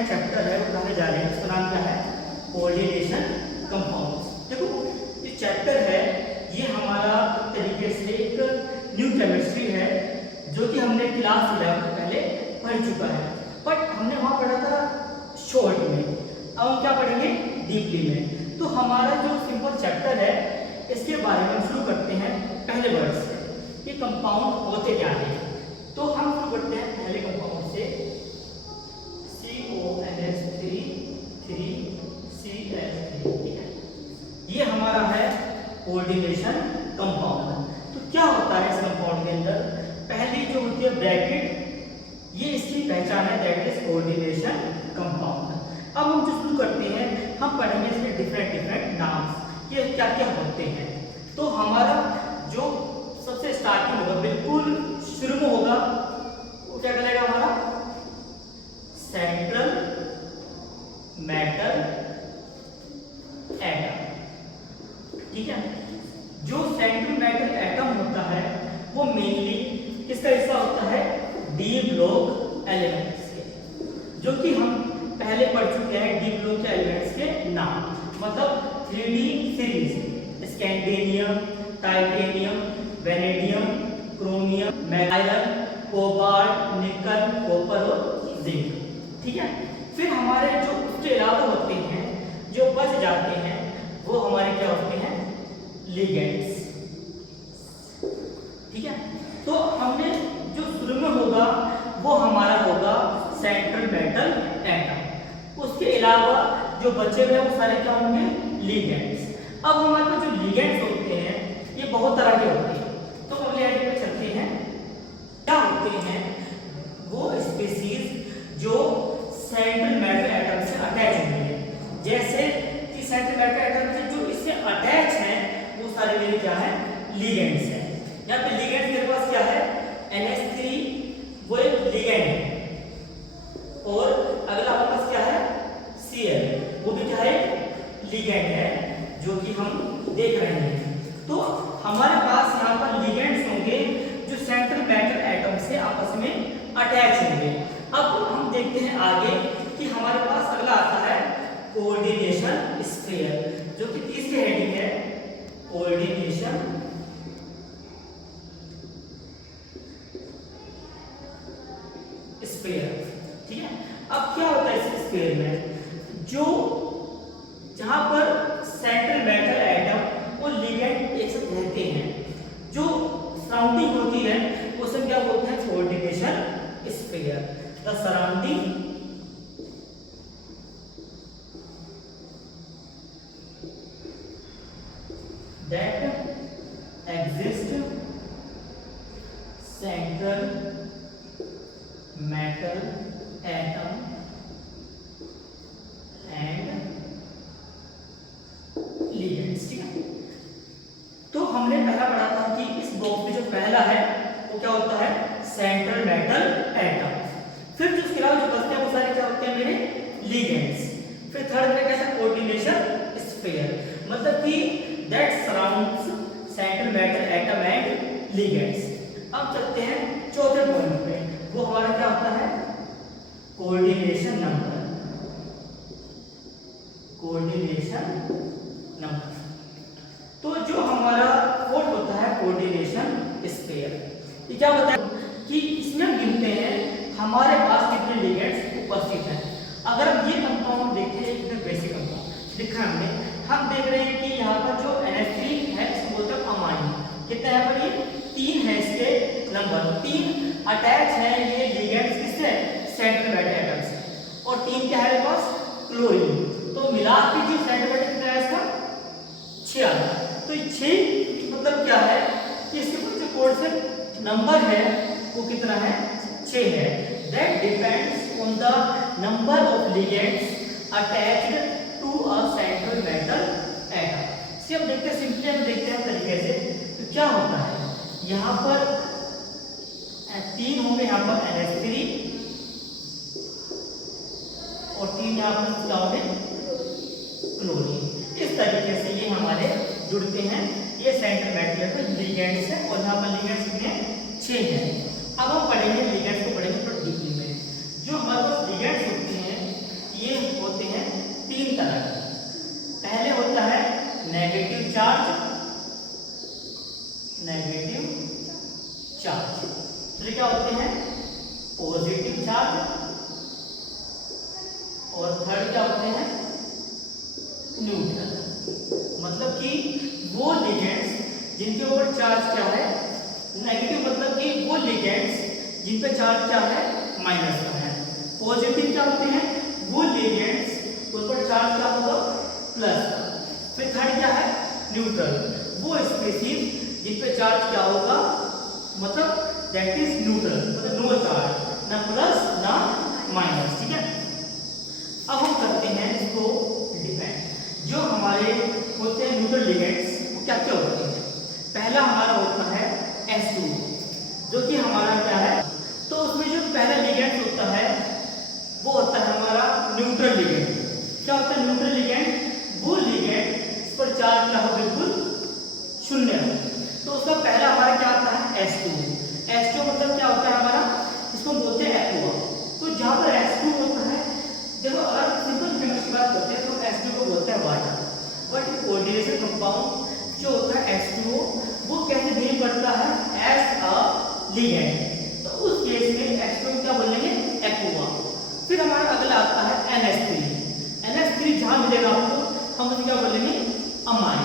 नया चैप्टर है वो पढ़ने जा रहे हैं, उसका नाम क्या है? Coordination compounds. देखो ये चैप्टर है, ये हमारा एक तरीके से एक न्यू केमिस्ट्री है जो कि हमने क्लास 11 पहले पढ़ चुका है, बट हमने वहाँ पढ़ा था शॉर्ट में। अब हम क्या पढ़ेंगे? डीपली में। तो हमारा जो सिंपल चैप्टर है इसके बारे में शुरू करते हैं पहले वर्ड से। ये कंपाउंड होते क्या हैं? तो हम शुरू करते हैं पहले कंपाउंड से, CONH3 3CH3। ठीक है, ये हमारा है कोऑर्डिनेशन कंपाउंड। तो क्या होता है इस कंपाउंड के अंदर? पहली जो होती है ब्रैकेट, ये इसकी पहचान है, दैट इज कोऑर्डिनेशन कंपाउंड। अब हम जो शुरू करते हैं, हम पढ़ेंगे इसके डिफरेंट नाम, ये क्या क्या होते हैं। तो हमारा जो सबसे स्टार्टिंग होगा, बिल्कुल शुरू में होगा, वो क्या कहलाएगा? हमारा सेंट्रल मेटल एटम। ठीक है, जो सेंट्रल मेटल एटम होता है वो मेनली किसका हिस्सा होता है? डी ब्लॉक एलिमेंट्स के, जो कि हम पहले पढ़ चुके हैं डी ब्लॉक के एलिमेंट्स के नाम, मतलब 3D series, scandium, titanium, vanadium, chromium, iron, cobalt, निकल, कॉपर और जिंक। ठीक है, फिर हमारे जो उसके अलावा होते हैं, जो बच जाते हैं, वो हमारे क्या होते हैं? लिगेंड्स। ठीक है, तो हमने जो शुरू में होगा वो हमारा होगा सेंट्रल मेटल एटम। उसके अलावा जो बचे हुए वो सारे क्या होंगे? लिगेंड्स। अब हमारे पास जो लिगेंड्स होते हैं ये बहुत तरह के होते हैं। तो अगले आइडिया पे चलते हैं। क्या होते हैं वो स्पीसीज जो सेंट्रल मेटल एटम से अटैच होंगे? जैसे कि सेंट्रल मेटल एटम से जो इससे अटैच हैं वो सारे मेरे क्या है? लिगेंड्स हैं। यहाँ पे लिगेंड्स मेरे पास क्या है? NH3 वो एक लिगेंड है, और अगला हमारे पास क्या है? Cl, वो भी क्या है? लिगेंड है, जो कि हम देख रहे हैं। तो हमारे पास यहाँ पर लिगेंड्स होंगे जो सेंट्रल मेटल एटम से आपस में अटैच होंगे। अब हम देखते हैं आगे कि हमारे पास अगला आता है कोऑर्डिनेशन स्फीयर, जो कि तीसरी हेडिंग है, कोऑर्डिनेशन स्फीयर। ठीक है, अब क्या होता है इस स्फीयर में? जो जहां पर सेंट्रल मेटल एटम और लिगेंड एक साथ रहते हैं, जो सराउंडिंग होती है उसे क्या बोलते हैं? Coordination sphere. The surrounding that exist central metal atom and ligands. ठीक है, तो हमने पहला पढ़ा था कि इस बॉक्स में जो पहला है वो क्या होता है? Central metal atom. फिर जो उसके अलावा जो बचते हैं वो सारे क्या होते हैं? मेरे लिगेंड्स। फिर थर्ड में कैसा? कोऑर्डिनेशन स्फीयर, मतलब कि that surrounds central metal atom and ligands. अब चलते हैं चौथे पॉइंट पे, वो हमारा क्या होता है? Coordination number. Coordination number. तो जो हमारा फोर्थ होता है कोऑर्डिनेशन स्फीयर। ये क्या होता है कि इसमें हम गिनते हैं हमारे पास कितने लिगेंड्स उपस्थित हैं। अगर हम ये कंपाउंड देखते हैं, कितने बेसिक कंपाउंड लिखा हमने, हम देख रहे हैं कि यहाँ पर जो NH3 है इसको बोलते हैं अमाइन। कितना है पर? ये 3 है इसके नंबर, 3 अटैच है ये लिगेंड्स किससे? सेंट्रल मेटल एटम से, और 3 क्या है मेरे पास? क्लोरीन। तो मिला के सेंट्रल मेटल कितना है इसका? 6। तो 6 मतलब क्या है कि इसके ऊपर जो कोड से नंबर है वो कितना है? 6 है। That depends on the number of ligands attached to a central metal atom. से हम देखते हैं, सिंपली हम देखते हैं तरीके से। तो क्या होता है यहाँ पर? 3 होंगे यहाँ पर NH3, और 3 यहाँ पर क्या होंगे? क्लोरीन। इस तरीके से ये हमारे जुड़ते हैं, ये सेंट्रल मेटल एटम लिगेंड्स है, और यहाँ पर लिगेंड्स कितने? 6 हैं। अब हम पढ़ेंगे लिगेंड्स को, पढ़ेंगे थोड़ा डीपली में। जो हमारे पास लिगेंड्स होते हैं चार्ज, और थर्ड क्या होते हैं न्यूट्रल। मतलब कि वो लिगेंड्स जिनके ऊपर चार्ज क्या है नेगेटिव, मतलब कि वो लिगेंड्स जिन पे चार्ज क्या है माइनस का है। पॉजिटिव क्या होते हैं वो लिगेंड्स उन पर चार्ज क्या होगा प्लस का। फिर थर्ड क्या है न्यूट्रल, वो स्पीशीज जिन पे चार्ज क्या होगा मतलब दैट इज न्यूट्रल, मतलब नो चार्ज, ना प्लस ना माइनस। ठीक है, अब हम करते हैं इसको डिफाइन। जो हमारे होते हैं न्यूट्रल लिगेंड्स वो क्या क्या होते हैं। पहला हमारा होता है H2, जो कि हमारा क्या है, तो उसमें जो पहला लिगेंड होता है वो होता है हमारा न्यूट्रल लिगेंड। क्या होता है न्यूट्रल लिगेंड, वो लिगेंड इस पर चार्ज क्या हो बिल्कुल शून्य। तो उसका पहला हमारा क्या आता है H2। H2 मतलब क्या होता है हमारा, इसको बोलते हैं एक्वा। तो जहाँ पर H2 होता है, देखो अगर सिंपल केमिस्ट्री की बात करते हैं तो H2 को बोलते हैं वाटर। बट कोऑर्डिनेशन कंपाउंड जो होता है H2O वो कैसे बिहेव करता है एज अ लिगेंड। तो उस केस में H2 क्या बोलेंगे एक्वा। फिर हमारा अगला आता है NH3। NH3 जहाँ मिलेगा आपको हम उसे क्या बोलेंगे अमाइन,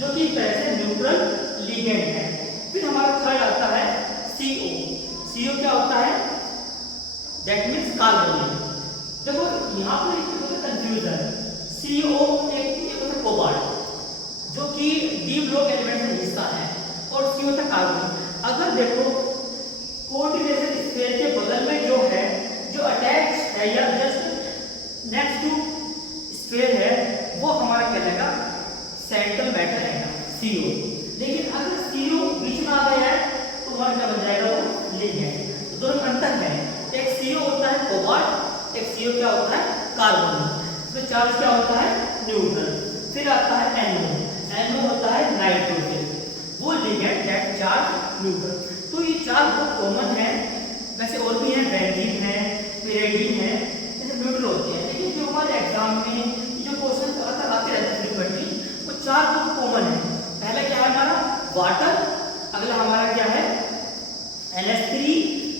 जो कि एक तरह से न्यूट्रल लिगेंड है। फिर हमारा थर्ड आता है CO। CO क्या होता है दैट मीन्स कार्बोनेट। देखो यहाँ पर एक कंफ्यूजन, CO एक होता है कोबाल्ट जो कि डी ब्लॉक एलिमेंट का हिस्सा है, और C होता है कार्बन। अगर देखो कोऑर्डिनेशन स्फीयर के बगल में जो है जो अटैच है या जस्ट नेक्स्ट टू स्फीयर है वो हमारा कहलाएगा सेंट्रल मैटर है CO। लेकिन अगर CO बीच में आ गया है तो हमारा क्या बन जाएगा वो लिगेंड। तो दोनों अंतर है, एक CO होता है कोबाल्ट, एक CO क्या होता है कार्बन। इसमें चार्ज क्या होता है न्यूट्रल। फिर आता है NO होता है नाइट्रोजन, वो लिगेंड दैट चार्ज न्यूट्रल। तो ये चार बहुत कॉमन है, वैसे और भी है बेंजीन है पिरिडीन है, जैसे न्यूट्रल होते हैं। लेकिन जो हमारे एग्जाम में जो क्वेश्चन आते रहते हैं फ्रीक्वेंटली वो चार बहुत कॉमन है। पहला क्या है हमारा वाटर, अगला हमारा क्या है NH3,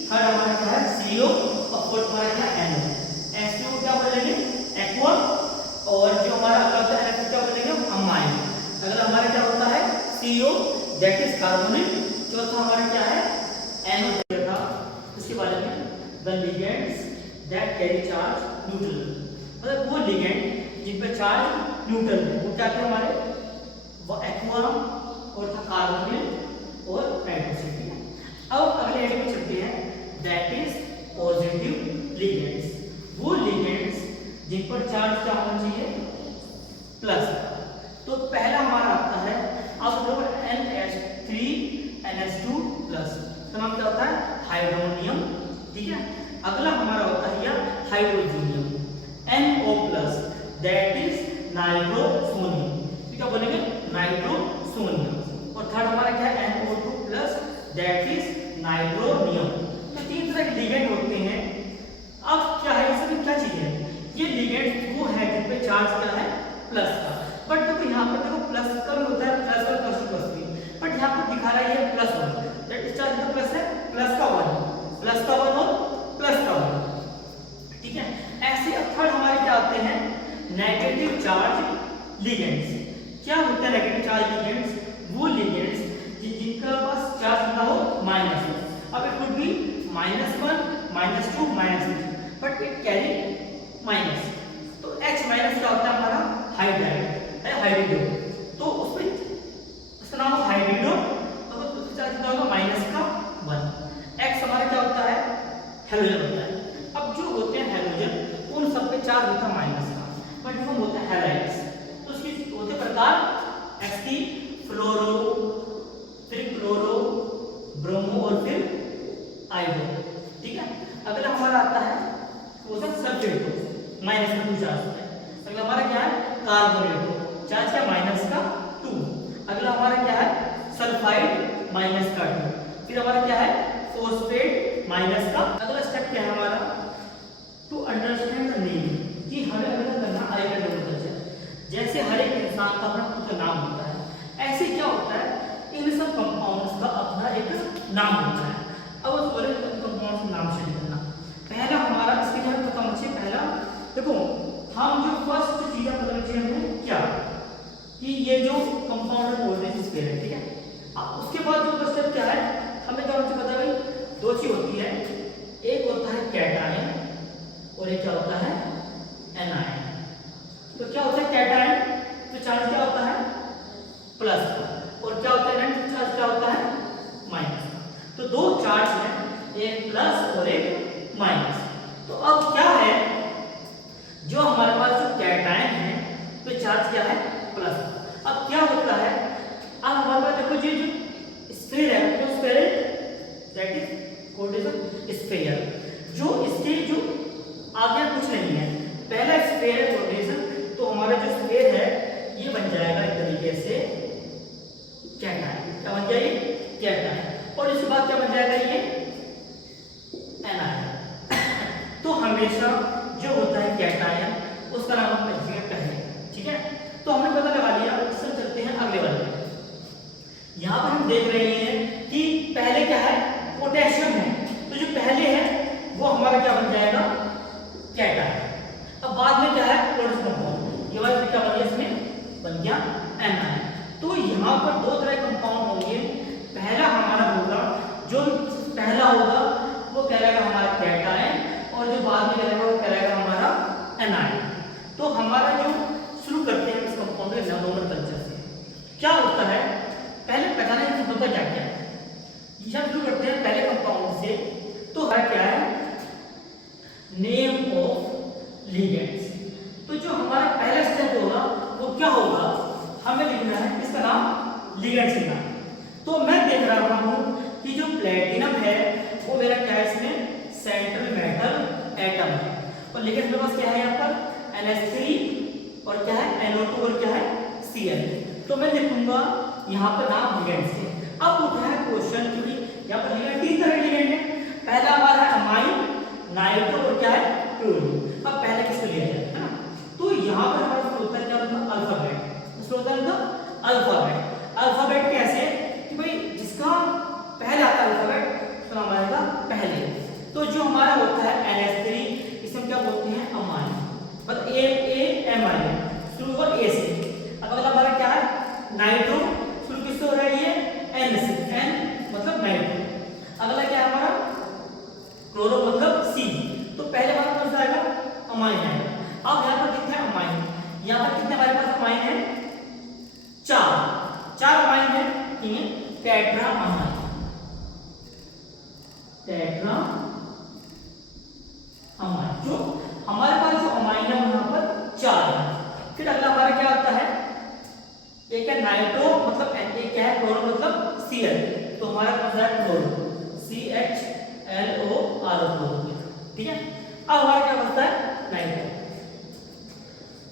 थर्ड हमारा क्या है CO, और फोर्थ हमारा क्या है NO। H2 क्या बोलेंगे एक्वा, और जो हमारा अगला होता है NH3 क्या बोलेंगे अमाइन। अगला हमारा क्या होता है CO दैट इज कार्बोनेट। चौथा हमारा क्या है NO था, इसके बारे में the ligands that carry charge neutral, मतलब वो लिगेंड जिन पे चार्ज न्यूट्रल है वो क्या थे हमारे वो एक्वा और था कार्बोनेट और नाइट्रोजन। अब अगले एड में चलते हैं दैट इज पॉजिटिव लिगेंड्स, वो लिगेंड्स जिन पर चार्ज क्या होना चाहिए प्लस। तो पहला हमारा आता है अब NH3NH2 प्लस, इसका नाम क्या होता है हाइड्रोनियम। ठीक है, अगला हमारा होता है यह हाइड्रोजीनियम NO plus that is nitrosonium. क्या बोलेंगे नाइट्रोसोनियम। और थर्ड हमारा क्या है NO2 plus that is nitronium. तो तीन तरह के लिगेंड होते हैं। अब क्या है इसमें क्या चीज है, ये लिगेंड वो है जिन पे चार्ज क्या है प्लस का। बट देखो यहाँ पर देखो प्लस का भी होता है प्लस और प्लस भी, बट यहाँ पर दिखा रहा है ये plus one, that is charge का प्लस है प्लस का वन, प्लस का वन और प्लस का वन। ठीक है, ऐसे अब थर्ड हमारे क्या होते हैं नेगेटिव चार्ज लिगेंड्स। क्या होता है नेगेटिव चार्ज लिगेंड्स, वो लिगेंड्स जिनका पास चार्ज ना हो माइनस वन। अब it would be -1 -2 -3 but it carry minus. तो H माइनस क्या होता है हमारा हाइड्राइड है हाइड्रिडो, तो उसमें उसका नाम हाइड्रिडो, तो उसका चार्ज कितना होगा -1। X हमारा क्या होता है हेलोजन होता है। अब जो होते हैं हेलोजन उन सब पे चार्ज होता है माइनस का, बट वो होता है हैलाइड्स। तो उसकी होते प्रकार X फ्लोरो, फिर क्लोरो, ब्रोमो और फिर आयोडो। ठीक है, अगला हमारा आता है वो सब सल्फेटो माइनस का 2 चार्ज होता है। अगला हमारा क्या है कार्बोनेटो, चार्ज क्या -2। अगला हमारा क्या है सल्फाइड -2। फिर हमारा क्या है फोस्फेट -का। अगला स्टेप क्या है हमारा टू अंडरस्टैंड द नेम, कि हमें अगर करना आइडेंटिटी नोमेनक्लेचर। जैसे हर एक इंसान का अपना खुद का नाम होता है, ऐसे क्या होता है इन सब कंपाउंड्स का अपना एक नाम होता है। अब उस पूरे कंपाउंड्स के नाम से करना, पहला स्फीयर, जो इसके जो आगे कुछ नहीं है, पहला स्फीयर रोटेशन, तो हमारा जो स्फीयर है ये बन जाएगा एक तरीके से कैटायन। क्या बन जाएगा? कैटायन। और इसके बाद क्या बन जाएगा? ये एनायन। तो हमेशा जो होता है कैटायन उसका नाम हम लिखेंगे पहले, ठीक है। तो हमने पता लगा लिया, इससे चलते हैं अगले वाले में। यहाँ पर हम देख रहे हैं कि पहले क्या है? पोटेशियम है, तो जो पहले है वो हमारा क्या बन जाएगा? कैटायन। अब बाद में क्या है? क्लोरोस कंपाउंड, ये वाला क्या बन गया? इसमें बन गया एनायन। तो यहाँ पर दो तरह के कंपाउंड होंगे, पहला हमारा होगा, जो पहला होगा वो कहलाएगा हमारा कैटायन, और जो बाद में कहलाएगा वो कहलाएगा हमारा एनायन। तो हमारा जो शुरू करते हैं इस कंपाउंड के नोमेनक्लेचर से, क्या होता है पहले पहचाने कि होता क्या क्या है। जब शुरू करते हैं पहले कंपाउंड से, तो है क्या है? Name of ligands. तो जो हमारा पहला स्टेप होगा वो क्या होगा? हमें लिखना है इसका नाम लिगेंड्स लिखना। तो मैं देख रहा हूं कि जो प्लेटिनम है वो मेरा क्या है? इसमें सेंट्रल मेटल एटम है, और लिगेंड्स मेरे पास क्या है? यहाँ पर NH3 और क्या है? NO2 और क्या है? Cl। तो मैं लिखूंगा यहाँ पर नाम लिगेंड्स है। अब उठा है क्वेश्चन, क्योंकि यहाँ पर लिगेंड तीन तरह के लिगेंड है। पहला हमारा है अमाइन, नाइट्रो और क्या है? क्लोरीन। अब पहले किसको लिया जाए, है ना? तो यहाँ पर हमारा होता है क्या? मतलब अल्फाबेट। उसमें होता है मतलब अल्फाबेट। अल्फाबेट कैसे? कि भाई जिसका पहला आता है अल्फाबेट उसका नाम आएगा पहले। तो जो हमारा होता है NH3, इसमें क्या बोलते हैं? अमाइन, मतलब AMI, शुरू होगा A से। अब अगला हमारा क्या है? नाइट्रो, शुरू किससे हो रहा है? ये N से, N मतलब नाइट्रो। अगला क्या है हमारा? क्लोरो मतलब C। तो पहले हमारा कौन सा आएगा? अमाइन आएगा। अब यहाँ पर कितने अमाइन? यहाँ पर कितने हमारे पास अमाइन है? चार अमाइन है। Tetra amine, tetra amine. जो हमारे पास जो अमाइन है यहाँ पर 4 है। फिर अगला हमारा क्या आता है? एक है नाइट्रो मतलब एक क्या है? क्लोरो मतलब Cl। तो हमारा कौन सा है? क्लोरो, CHLORO, ठीक है। अब हमारा क्या बचता है? नाइट्रो,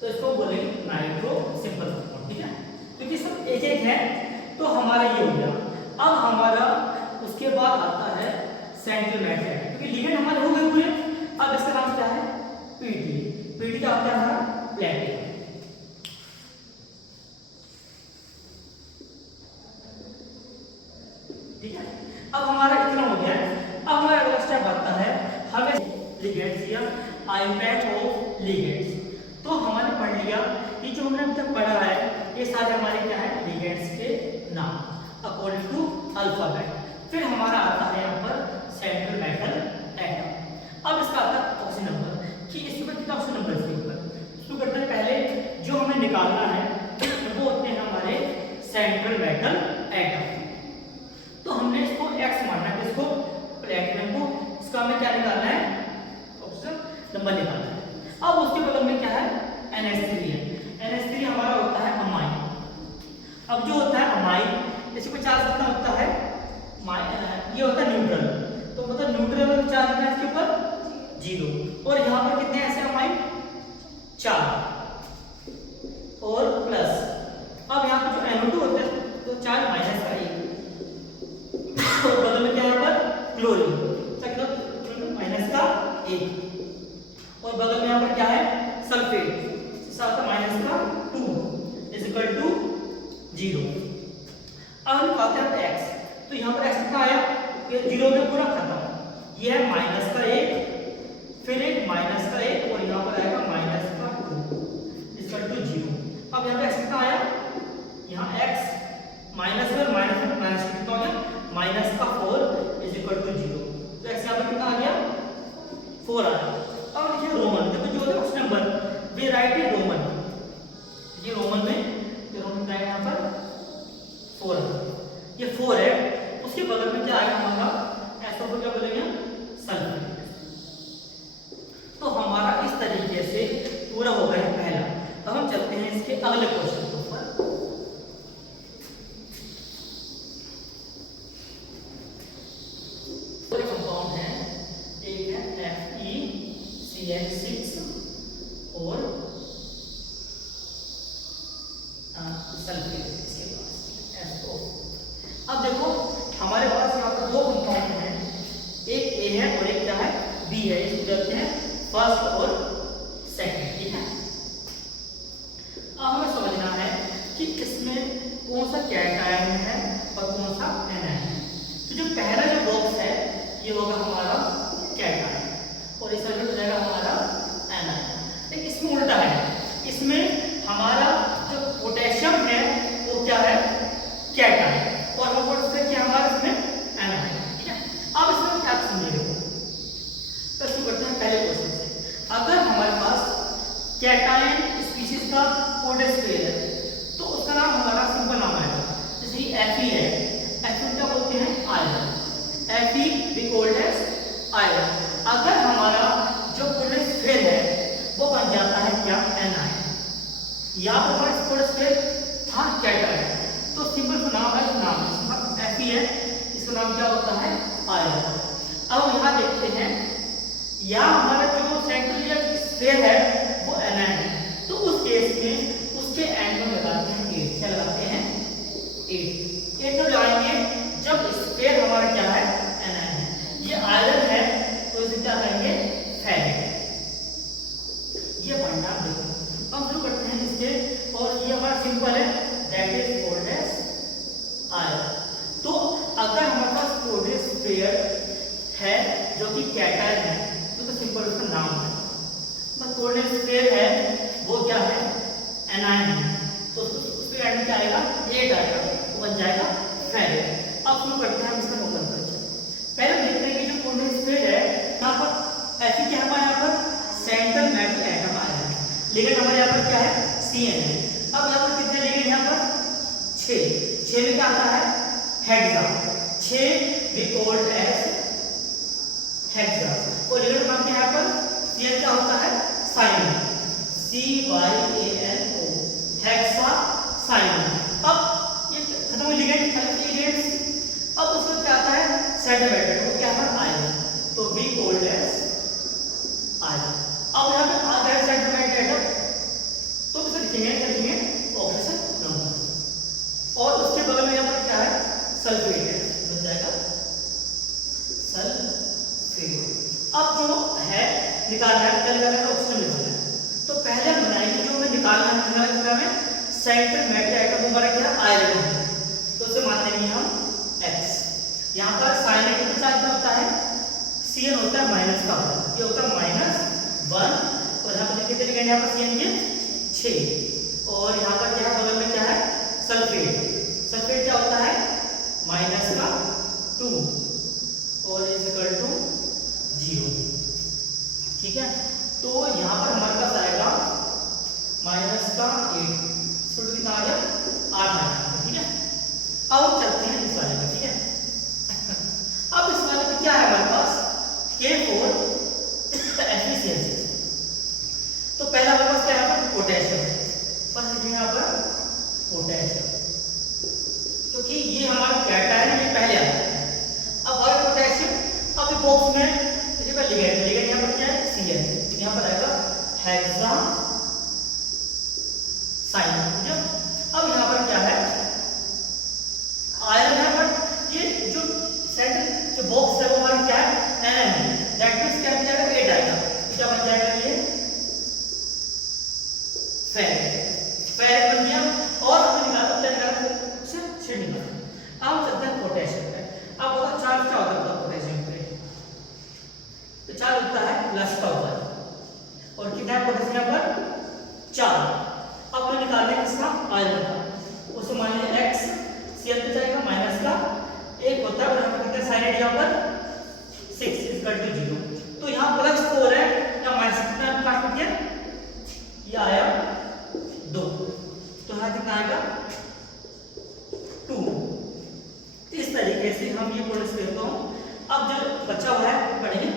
तो इसको बोलेंगे नाइट्रो सिंपल कंपाउंड, ठीक है। क्योंकि सब एक एक है, तो हमारा ये हो गया। अब हमारा उसके बाद आता है सेंट्रल मेटल, क्योंकि लिगेंड हमारे हो गए पूरे। अब इसका नाम क्या है? पीटी का होता है हमारा प्लेटिनम, ठीक है। अब हमारा इतना हो गया है। अब हमारा अगला स्टेप आता है, हमें लिगेंड्स या आइडेंटिटी ऑफ लिगेंड्स। तो हमने पढ़ लिया कि जो हमने अब तक पढ़ा है ये सारे हमारे क्या है? लिगेंड्स के नाम अकॉर्डिंग टू अल्फाबेट। फिर हमारा आता है यहाँ पर सेंट्रल मेटल एटम। अब इसका आता है ऑक्सीजन नंबर, कि इसके ऊपर कितना ऑक्सीजन नंबर इसके ऊपर। शुरू करते हैं, पहले जो हमें निकालना है वो होते हैं हमारे सेंट्रल मेटल एटम। तो हमने इसको X मानना है, इसको प्लेटिनम को, इसका हमें क्या निकालना है? ऑक्सीजन नंबर निकालना है। अब उसके बगल में क्या है? NH3 है। NH3 हमारा होता है अमाइन। अब जो होता है अमाइन, इसके 50 कितना होता है? ये होता है न्यूट्रल, तो मतलब न्यूट्रल में चार्ज कितना है इसके ऊपर? 0। और यहाँ पर कितने ऐसे अमाइन? 4 और प्लस। अब यहाँ पर जो NO2 होता है तो 4 माइनस का 1, और बगल में क्या है? यहाँ पर क्लोरीन, माइनस का 1, और बगल में यहाँ पर क्या है? सल्फेट, माइनस का 2 इज इक्वल टू 0। अब हम निकालते हैं X, तो यहाँ पर X कितना आया? ये 0 में पूरा खत्म। ये है माइनस का 1, फिर एक माइनस का 1, और यहाँ पर आएगा माइनस का 2 इज इक्वल टू 0। अब यहाँ पे X कितना आया? यहाँ X माइनस में माइनस कितना हो गया? माइनस का 4 इज इक्वल टू 0। तो X यहाँ पर कितना आ गया? 4 आ गया। अब लिखिए रोमन, देखो जो होता है उस number we write it Roman. ये रोमन में क्या है? यहाँ पर 4, ये 4 है। उसके बगल में क्या आएगा हमारा? ऐसा को क्या बोलेंगे? सल्फेट। तो हमारा इस तरीके से पूरा हो गया पहला। अब हम चलते हैं इसके अगले क्वेश्चन के ऊपर। कंपाउंड है CH6 और सल्फेट इसके पास SO। अब देखो हमारे पास यहाँ पर दो कंपाउंड हैं, एक A है और एक क्या है B है। इसको कहते हैं फर्स्ट और सेकंड, ठीक है। अब हमें समझना है कि इसमें कौन सा कैटायन है और कौन सा एनायन है। तो जो पहला जो बॉक्स है ये होगा हमारा कैटायन और इस तरह हो जाएगा हमारा एनायन। लेकिन इसमें उल्टा है, इसमें हमारा जो पोटेशियम है वो क्या है कैटायन और हम बोल सकते हैं कि हमारा इसमें एनायन, ठीक है। अब इसमें क्या समझिए, तो शुरू करते हैं पहले क्वेश्चन से। अगर हमारे पास कैटायन स्पीशीज का कोडेक्स पेयर है तो उसका नाम हमारा सिंपल नाम आएगा, जैसे कि Fe है, Fe क्या बोलते हैं आयरन, Fe भी कॉल्ड एज आयरन। अगर हमारा जो कोडेक्स पेयर है वो बन जाता है क्या एनायन, या तो हमारा कोडेक्स पेयर था कैटायन तो सिंपल का नाम है Fe है, इसका नाम क्या होता है आयरन। अब यहाँ देखते हैं या हमारा जो सेंट्रल स्फीयर है वो एनायन है, तो उस केस में उसके एंड में लगाते हैं 8। क्या लगाते हैं 8 तो लगाएंगे जब स्फीयर हमारा क्या है एनायन है। ये आयरन है तो इसे क्या कहेंगे फेरिक। ये पढ़ना देखो। अब शुरू करते हैं इसके, और ये हमारा सिंपल है that is called as iron. तो अगर हमारे पास कोडेक्स पेयर है जो कि कैटायन है तो सिंपल उसका नाम है, बस कोडेक्स पेयर है वो क्या है एनायन है, तो उसके एंड में क्या आएगा 8 आएगा, तो बन जाएगा फेरिक। अब शुरू करते हैं हम इसका नोमेनक्लेचर। पहले देखते हैं कि जो कोडेक्स पेयर है यहाँ पर Fe क्या है, यहाँ पर सेंट्रल मेटल एटम आया है, लिगेंड हमारे यहाँ पर क्या है Cn है। अब यहाँ पर कितने लिगेंड, यहाँ पर 6 में क्या आता है हेक्सा, 6 भी कॉल्ड एज हेक्सा। और लिगेंड नाम क्या है यहाँ पर Cn क्या होता है साइनो, CYANO हेक्सा साइनो। अब ये खत्म हुई लिगेंड, अब उसमें क्या आता है सेंट्रल मेटल, वो क्या है आयरन, तो भी कॉल्ड एज आयरन। अब यहाँ पे आ गया सेंट्रल मेटल तो इसे लिखेंगे ऑक्सीजन नंबर, और उसके बगल में यहाँ पर क्या है सल्फेट है, बन जाएगा सल्फेट। अब जो है निकालना है, क्या निकालना है ऑक्सीजन निकालना है, तो पहले हम बनाएंगे जो हमें निकालना है सेंट्रल मेटल एटम हमारा क्या आयरन है, तो उसे मान लेंगे हम X। यहाँ पर साइनाइड का चार्ज होता है Cn होता है माइनस का, ये होता है -1, और यहाँ पर कितने लिगेंड यहाँ पर Cn के 6, और यहाँ पर क्या बगल में क्या है सल्फेट, सल्फेट क्या होता है -2 और इज इक्वल टू 0, ठीक है। तो यहाँ पर हमारे पास आएगा -8, तो कितना आ गया 8 आएगा, ठीक है। अब हम चलते हैं इस वाले पर, ठीक है। अब इस वाले में क्या है हमारे पास K4 Fe। तो पहला हमारे पास क्या है यहाँ पर पोटेशियम है, बस लिखेंगे यहाँ पर पोटेशियम, क्योंकि ये हमारा कैटायन है, ये पहले आता है। अब और पोटेशियम, अब बॉक्स में लिगेंड यहाँ पर क्या है Cn, यहाँ पर आएगा हेक्सा साइनो। अब यहाँ पर क्या है आयरन है, बट ये जो सेंट्रल जो बॉक्स है वो हमारा क्या है एनायन, दैट मींस क्या बन जाएगा 8 आएगा, क्या बन जाएगा ये फेरिक बन गया। और हमें निकालना क्या निकालना से छेड़ निकालना। अब चलते हैं पोटेशियम पे। अब होता चार्ज क्या होता है पोटेशियम पे, तो चार्ज होता है प्लस का होता है, और कितना है पोटेशियम यहाँ पर 4। अब हमें निकालना है किसका आयरन का, उसे मान लिया X, Cn पे जाएगा माइनस का 1 होता है, और यहाँ पर कितना साइनाइड यहाँ पर 6 इक्वल टू 0, तो यहाँ +4 है या माइनस कितना काट दिया, ये आया 2, तो यहाँ कितना आएगा 2। इस तरीके से हम ये कोडेक्स पेयर को अब जो बचा हुआ है पढ़ेंगे